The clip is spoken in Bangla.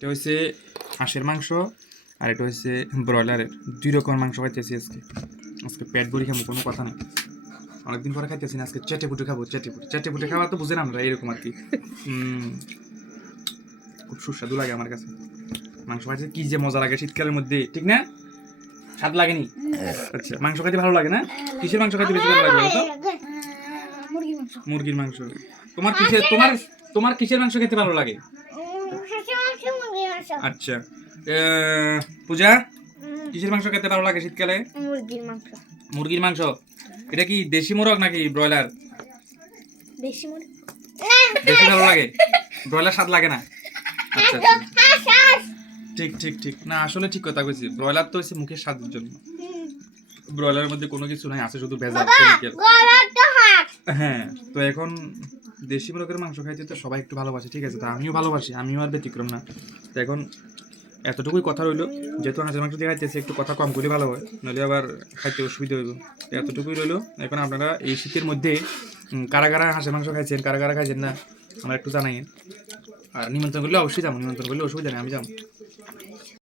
এটা হচ্ছে হাঁসের মাংস আর এটা হচ্ছে ব্রয়লারের, 2 রকমের মাংস খাইতেছি আজকে। আজকে পেট ভরি খাবো, কোনো কথা না। অনেকদিন পরে খাইতেছি না, আজকে চেটে পুটে খাবো। চেটে পুটে খাওয়া তো বুঝেন আমরা, এরকম আর কি। খুব সুস্বাদু লাগে আমার কাছে মাংস খাইতে, কি যে মজা লাগে শীতকালের মধ্যে, ঠিক না? স্বাদ লাগেনি? আচ্ছা, মাংস খাইতে ভালো লাগে না? কিসের মাংস খাইতে বেশি ভালো লাগে বলো তো? মুরগির মাংস। তোমার কিসের মাংস খেতে ভালো লাগে? আচ্ছা, পূজা কিসের মাংস খেতে ভালো লাগে শীতকালে? মুরগির মাংস। এটা কি দেশি মোরগ নাকি ব্রয়লার? দেশি ভালো লাগে, ব্রয়লার স্বাদ লাগে না? আচ্ছা, ঠিক না, আসলে ঠিক কথা কইছি। ব্রয়লার তো হচ্ছে মুখের স্বাদের জন্য, ব্রয়লারের মধ্যে কোনো কিছু নাই, আছে শুধু ভেজাল, কেমিক্যাল। হ্যাঁ, তো এখন দেশি মুরগের মাংস খাইতে তো সবাই একটু ভালোবাসে, ঠিক আছে, তা আমিও ভালোবাসি, আমিও আর ব্যতিক্রম না। তো এখন এতটুকুই কথা রইলো, যেহেতু হাঁসের মাংস দিয়ে খাইতেছি একটু কথা কম করে ভালো হয়, নাহলে আবার খাইতে অসুবিধা হইব। এতটুকুই রইলো। এখন আপনারা এই শীতের মধ্যে কারা কারা হাঁসের মাংস খাইছেন, কারা কারা খাইছেন না, আমরা একটু জানাই। আর নিমন্ত্রণ করলে অবশ্যই যাবো, নিমন্ত্রণ করলে অসুবিধা নেই, আমি যাবো।